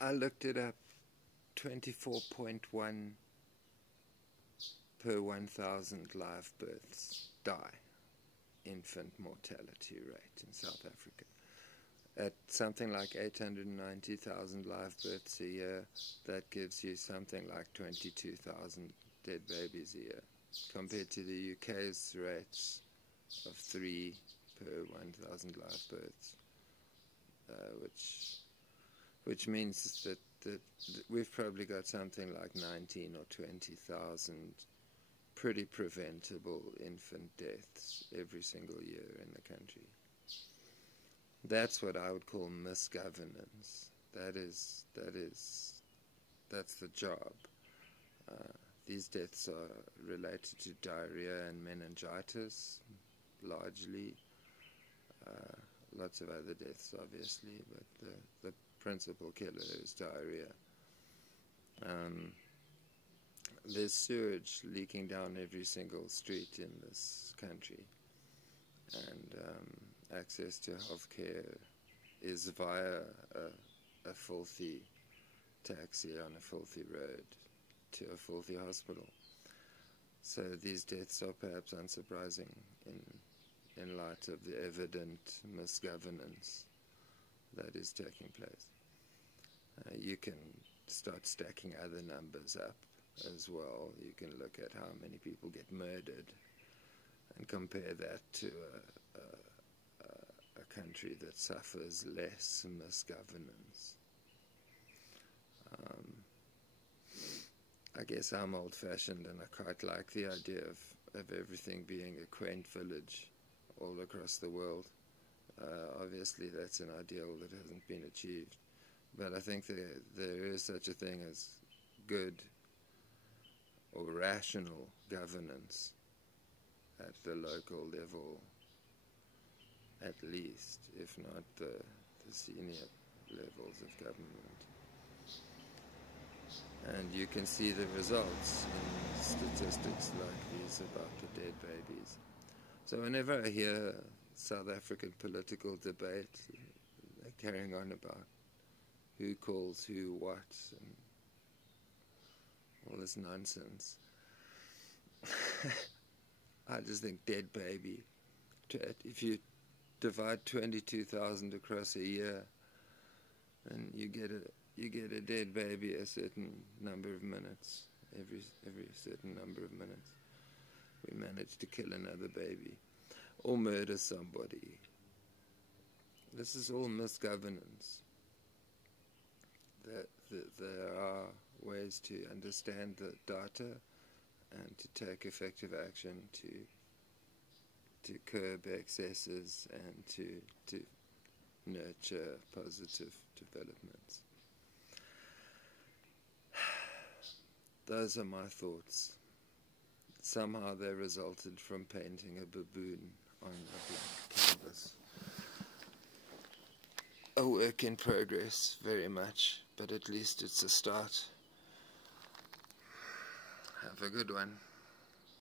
I looked it up, 24.1 per 1,000 live births die, infant mortality rate in South Africa. At something like 890,000 live births a year, that gives you something like 22,000 dead babies a year, compared to the UK's rates of 3 per 1,000 live births, which means that we've probably got something like 19 or 20,000 pretty preventable infant deaths every single year in the country. That's what I would call misgovernance. That's the job. These deaths are related to diarrhea and meningitis, largely. Lots of other deaths, obviously, but the principal killer is diarrhea. There's sewage leaking down every single street in this country, and access to healthcare is via a filthy taxi on a filthy road to a filthy hospital. So these deaths are perhaps unsurprising in light of the evident misgovernance that is taking place. You can start stacking other numbers up as well. You can look at how many people get murdered and compare that to a country that suffers less misgovernance. I guess I'm old-fashioned, and I quite like the idea of everything being a quaint village all across the world. Obviously that's an ideal that hasn't been achieved, but I think there is such a thing as good or rational governance at the local level, at least, if not the senior levels of government. And you can see the results in statistics like these about the dead babies. So whenever I hear South African political debate, they're carrying on about who calls who what and all this nonsense, I just think dead baby. If you divide 22,000 across a year, and you get a dead baby a certain number of minutes, every certain number of minutes, we manage to kill another baby or murder somebody. This is all misgovernance. There are ways to understand the data and to take effective action to curb excesses and to nurture positive developments. Those are my thoughts. Somehow they resulted from painting a baboon on a blank canvas. A work in progress, very much, but at least it's a start. Have a good one.